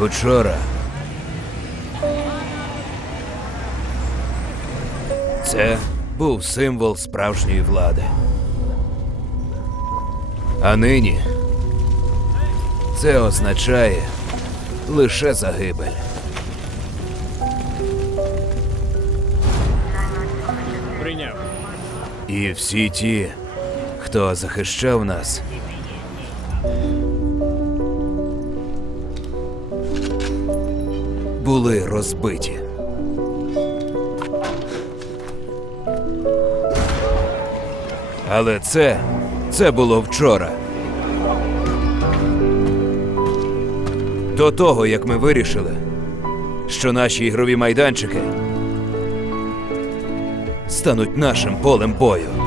Учора. Це був символ справжньої влади. А нині це означає лише загибель. Прийняв. І всі ті, хто захищав нас. Були розбиті. Але це. це було вчора. До того, як ми вирішили, що наші ігрові майданчики стануть нашим полем бою.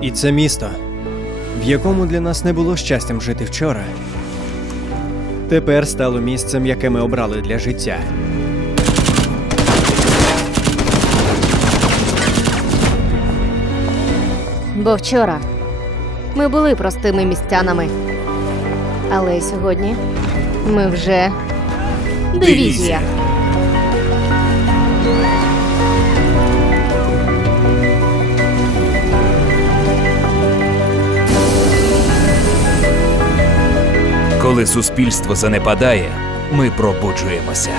І це місто, в якому для нас не було щастям жити вчора. Тепер стало місцем, яке ми обрали для життя. Бо вчора ми були простими містянами. Але сьогодні ми вже дивізія. Коли суспільство занепадає, ми пробуджуємося.